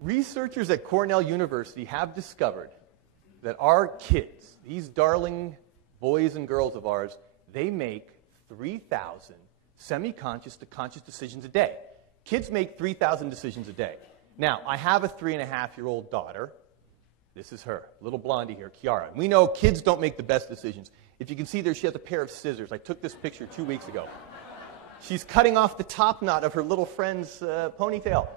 Researchers at Cornell University have discovered that our kids, these darling boys and girls of ours, they make 3,000 semi-conscious to conscious decisions a day. Kids make 3,000 decisions a day. Now, I have a 3.5-year-old daughter. This is her, little blondie here, Kiara. And we know kids don't make the best decisions. If you can see there, she has a pair of scissors. I took this picture 2 weeks ago. She's cutting off the top knot of her little friend's ponytail.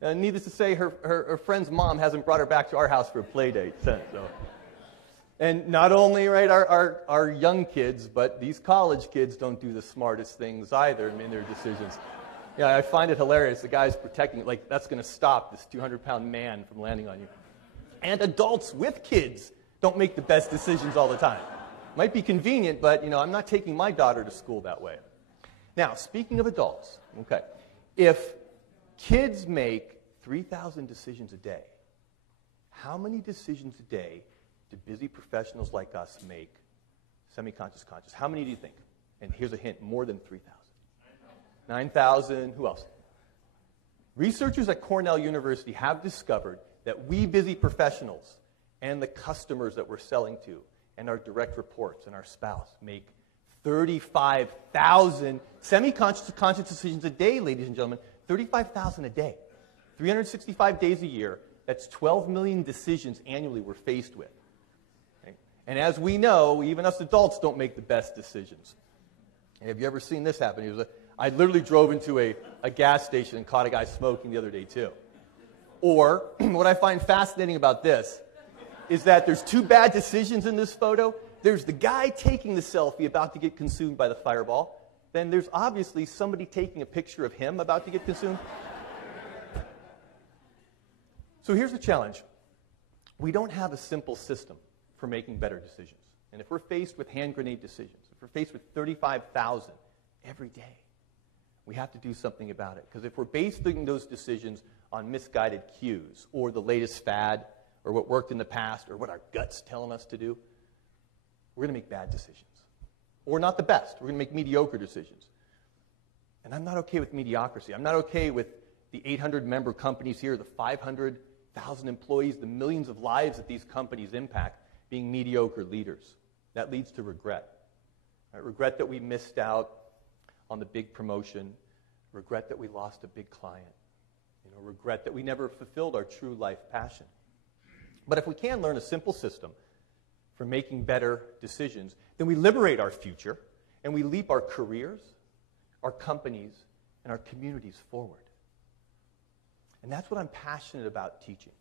Needless to say, her friend's mom hasn't brought her back to our house for a play date since. So. And not only our young kids, but these college kids don't do the smartest things either in their decisions. Yeah, I find it hilarious. The guy's protecting it, like that's going to stop this 200-pound man from landing on you. And adults with kids don't make the best decisions all the time. Might be convenient, but I'm not taking my daughter to school that way. Now, speaking of adults, okay, if kids make 3,000 decisions a day, how many decisions a day do busy professionals like us make semi-conscious, conscious? How many do you think? And here's a hint, more than 3,000. 9,000. Who else? Researchers at Cornell University have discovered that we busy professionals and the customers that we're selling to and our direct reports and our spouse make 35,000 semi-conscious to conscious decisions a day, ladies and gentlemen. 35,000 a day. 365 days a year. That's 12 million decisions annually we're faced with. Okay? And as we know, even us adults don't make the best decisions. Have you ever seen this happen? I literally drove into a gas station and caught a guy smoking the other day too. Or, what I find fascinating about this is that there's two bad decisions in this photo. There's the guy taking the selfie about to get consumed by the fireball. Then there's obviously somebody taking a picture of him about to get consumed. So here's the challenge. We don't have a simple system for making better decisions. And if we're faced with hand grenade decisions, if we're faced with 35,000 every day, we have to do something about it. Because if we're basing those decisions on misguided cues or the latest fad or what worked in the past or what our gut's telling us to do, we're going to make bad decisions. Or not the best. We're going to make mediocre decisions. And I'm not okay with mediocrity. I'm not okay with the 800-member companies here, the 500,000 employees, the millions of lives that these companies impact being mediocre leaders. That leads to regret. Right? Regret that we missed out on the big promotion. Regret that we lost a big client. Regret that we never fulfilled our true life passion. But if we can learn a simple system for making better decisions, then we liberate our future and we leap our careers, our companies, and our communities forward. And that's what I'm passionate about teaching.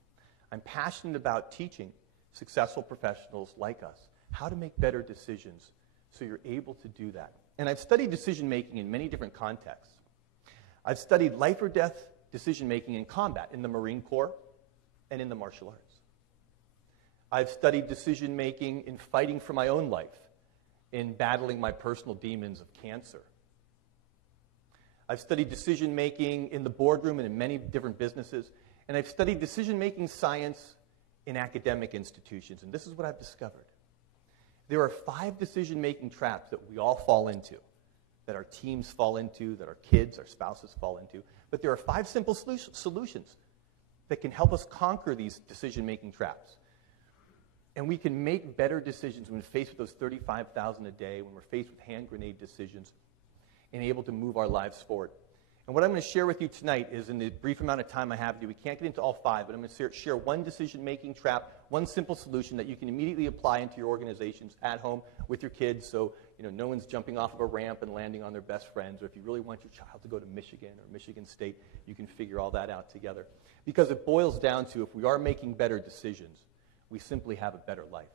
I'm passionate about teaching successful professionals like us how to make better decisions so you're able to do that. And I've studied decision making in many different contexts. I've studied life or death decision making in combat, in the Marine Corps and in the martial arts. I've studied decision making in fighting for my own life, in battling my personal demons of cancer. I've studied decision making in the boardroom and in many different businesses. And I've studied decision making science in academic institutions. And this is what I've discovered. There are 5 decision making traps that we all fall into, that our teams fall into, that our kids, our spouses fall into. But there are 5 simple solutions that can help us conquer these decision making traps. And we can make better decisions when faced with those 35,000 a day, when we're faced with hand grenade decisions, and able to move our lives forward. And what I'm going to share with you tonight is, in the brief amount of time I have with you, we can't get into all 5, but I'm going to share one decision-making trap, one simple solution that you can immediately apply into your organizations at home with your kids, so no one's jumping off of a ramp and landing on their best friends. Or if you really want your child to go to Michigan or Michigan State, you can figure all that out together. Because it boils down to, if we are making better decisions, we simply have a better life.